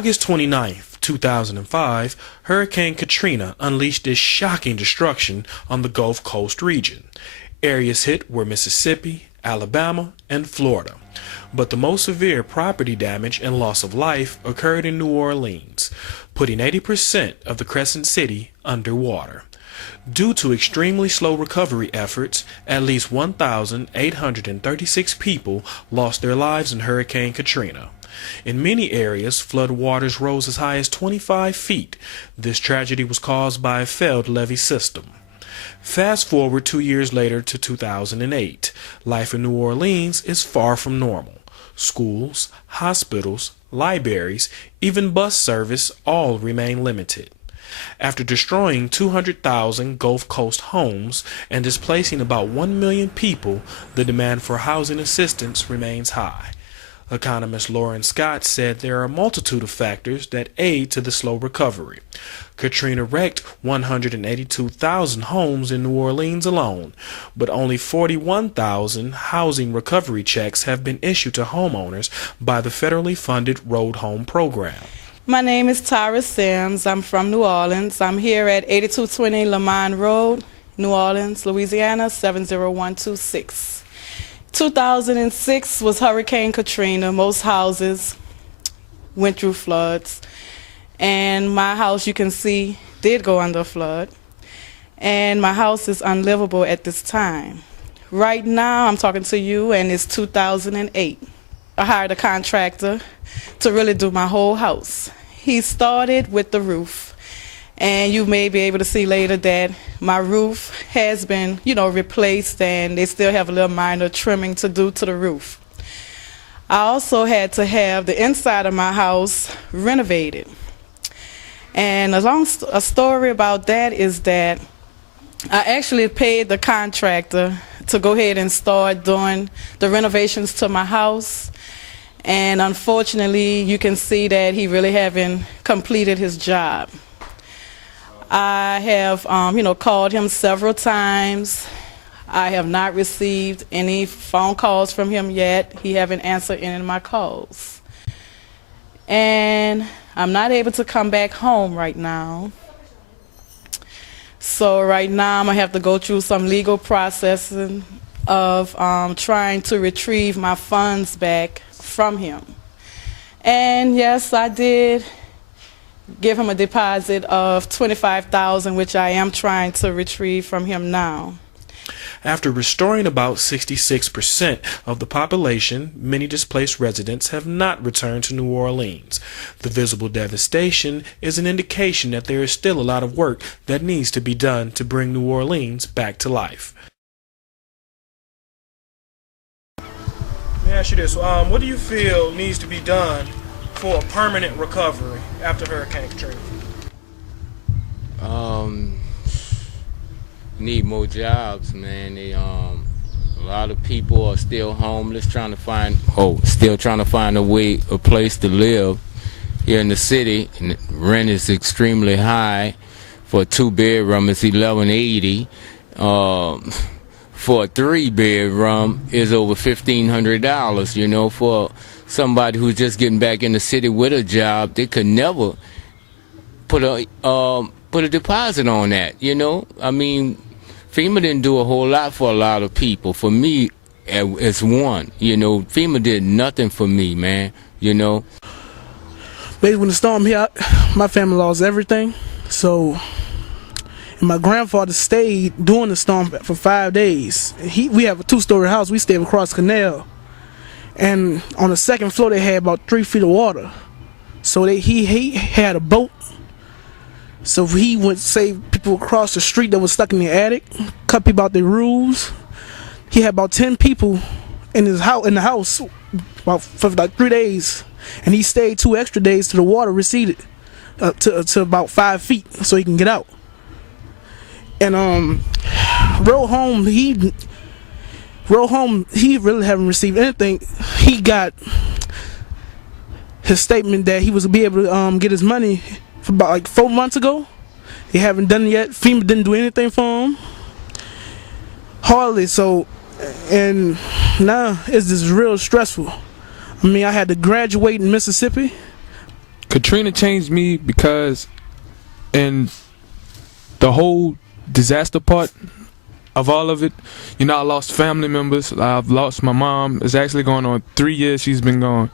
August 29th, 2005, Hurricane Katrina unleashed its shocking destruction on the Gulf Coast region. Areas hit were Mississippi, Alabama, and Florida. But the most severe property damage and loss of life occurred in New Orleans, putting 80% of the Crescent City underwater. Due to extremely slow recovery efforts, at least 1,836 people lost their lives in Hurricane Katrina. In many areas, flood waters rose as high as 25 feet. This tragedy was caused by a failed levee system. Fast forward 2 years later to 2008. Life in New Orleans is far from normal. Schools, hospitals, libraries, even bus service all remain limited. After destroying 200,000 Gulf Coast homes and displacing about 1 million people, the demand for housing assistance remains high. Economist Lauren Scott said there are a multitude of factors that aid to the slow recovery. Katrina wrecked 182,000 homes in New Orleans alone, but only 41,000 housing recovery checks have been issued to homeowners by the federally funded Road Home program. My name is Tyra Sims. I'm from New Orleans. I'm here at 8220 Lamont Road, New Orleans, Louisiana, 70126. 2006 was Hurricane Katrina. Most houses went through floods, and my house, you can see, did go under flood, and my house is unlivable at this time. Right now, I'm talking to you, and it's 2008. I hired a contractor to really do my whole house. He started with the roof, and you may be able to see later that my roof has been, replaced, and they still have a little minor trimming to do to the roof. I also had to have the inside of my house renovated. And a story about that is that I actually paid the contractor to go ahead and start doing the renovations to my house. And unfortunately, you can see that he really haven't completed his job. I have, called him several times. I have not received any phone calls from him yet. He haven't answered any of my calls. And I'm not able to come back home right now. So right now I'm gonna have to go through some legal processing of trying to retrieve my funds back from him. And yes, I did give him a deposit of $25,000, which I am trying to retrieve from him now. After restoring about 66% of the population, many displaced residents have not returned to New Orleans. The visible devastation is an indication that there is still a lot of work that needs to be done to bring New Orleans back to life. Let me ask you this, what do you feel needs to be done for a permanent recovery after Hurricane Katrina? Need more jobs, man. A lot of people are still homeless, trying to find a place to live here in the city. And rent is extremely high. For a 2-bedroom, it's $1,180. For a 3-bedroom, is over $1,500. For somebody who's just getting back in the city with a job, they could never put a deposit on that. I mean, FEMA didn't do a whole lot for a lot of people. For me, it's one. FEMA did nothing for me, man. Basically, when the storm hit, my family lost everything. So, and my grandfather stayed during the storm for 5 days. We have a 2-story house. We stayed across the canal. And on the second floor, they had about 3 feet of water. So he had a boat. So he would save people across the street that was stuck in the attic, cut people out their roofs. He had about 10 people in the house for like 3 days, and he stayed 2 extra days till the water receded to about 5 feet, so he can get out. And Road Home, he really haven't received anything. He got his statement that he was be able to get his money for about like 4 months ago. They haven't done it yet. FEMA didn't do anything for him. Hardly. So, and now it's just real stressful. I mean, I had to graduate in Mississippi. Katrina changed me because in the whole disaster part of all of it, you know, I lost family members. I've lost my mom. It's actually going on 3 years she's been gone.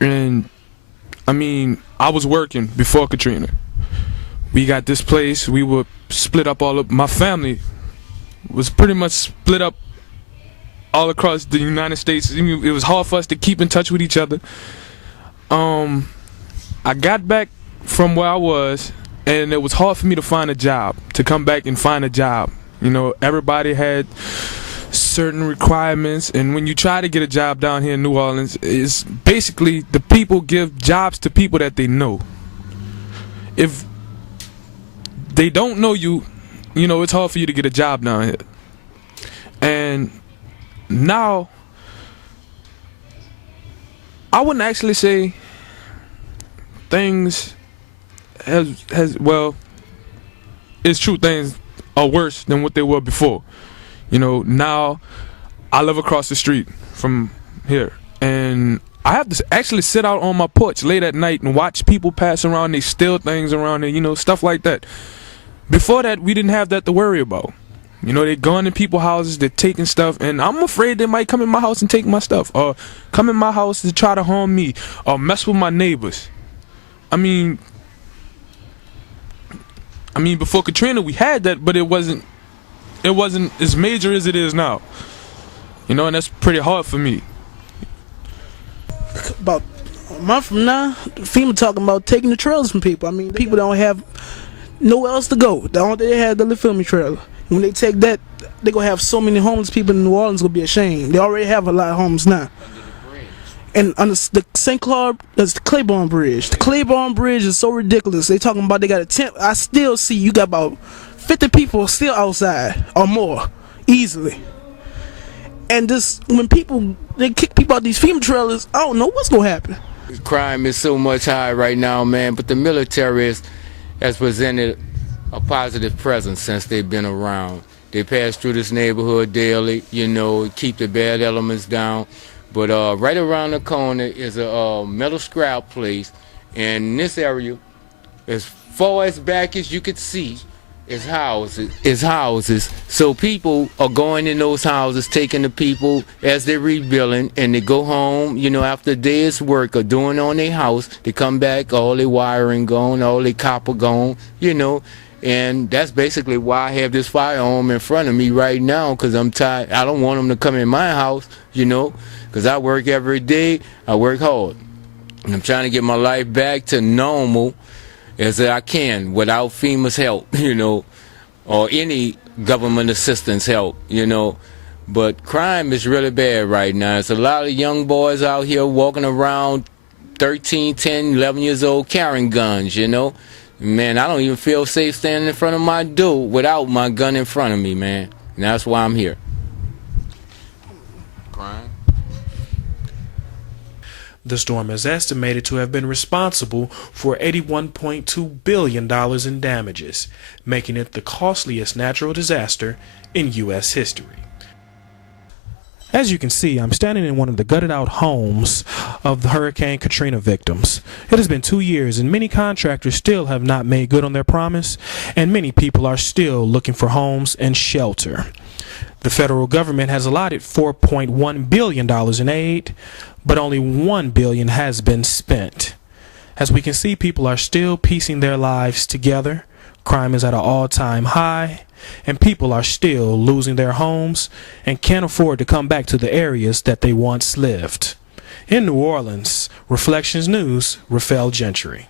And I mean, I was working before Katrina. We got this place. We were split up all up. My family was pretty much split up all across the United States. I mean, it was hard for us to keep in touch with each other. I got back from where I was, and it was hard for me to find a job, to come back and find a job. You know, everybody had certain requirements, and when you try to get a job down here in New Orleans, it's basically the people give jobs to people that they know. If they don't know you, you know, it's hard for you to get a job down here. And now, I wouldn't actually say things well, it's true, things are worse than what they were before. You know, now I live across the street from here, and I have to actually sit out on my porch late at night and watch people pass around. They steal things around there, you know, stuff like that. Before that, we didn't have that to worry about. You know, they're going in people's houses, they're taking stuff, and I'm afraid they might come in my house and take my stuff, or come in my house to try to harm me, or mess with my neighbors. I mean, before Katrina, we had that, but it wasn't as major as it is now. You know, and that's pretty hard for me. About a month from now, FEMA talking about taking the trailers from people. I mean, people don't have nowhere else to go. The only thing they have, the LaFourche trailer. When they take that, they're going to have so many homeless people in New Orleans, going to be ashamed. They already have a lot of homeless now. And on the St. Claude, there's the Claiborne Bridge. The Claiborne Bridge is so ridiculous. They talking about they got a tent. I still see you got about 50 people still outside or more, easily. And this, when people, they kick people out these FEMA trailers, I don't know what's going to happen. Crime is so much high right now, man, but the military has presented a positive presence since they've been around. They pass through this neighborhood daily, you know, keep the bad elements down. But right around the corner is a metal scrap place, and in this area, as far as back as you could see, is houses. So people are going in those houses, taking the people as they're rebuilding, and they go home, you know, after a day's work or doing on their house, they come back, all their wiring gone, all their copper gone, you know. And that's basically why I have this firearm in front of me right now, because I'm tired. I don't want them to come in my house, you know, because I work every day. I work hard. And I'm trying to get my life back to normal as I can without FEMA's help, you know, or any government assistance help, you know. But crime is really bad right now. There's a lot of young boys out here walking around 13, 10, 11 years old carrying guns, you know. Man, I don't even feel safe standing in front of my door without my gun in front of me, man. And that's why I'm here. Crime. The storm is estimated to have been responsible for $81.2 billion in damages, making it the costliest natural disaster in U.S. history. As you can see, I'm standing in one of the gutted out homes of the Hurricane Katrina victims. It has been 2 years and many contractors still have not made good on their promise, and many people are still looking for homes and shelter. The federal government has allotted $4.1 billion in aid, but only $1 billion has been spent. As we can see, people are still piecing their lives together. Crime is at an all-time high, and people are still losing their homes and can't afford to come back to the areas that they once lived. In New Orleans, Reflections News, Rafael Gentry.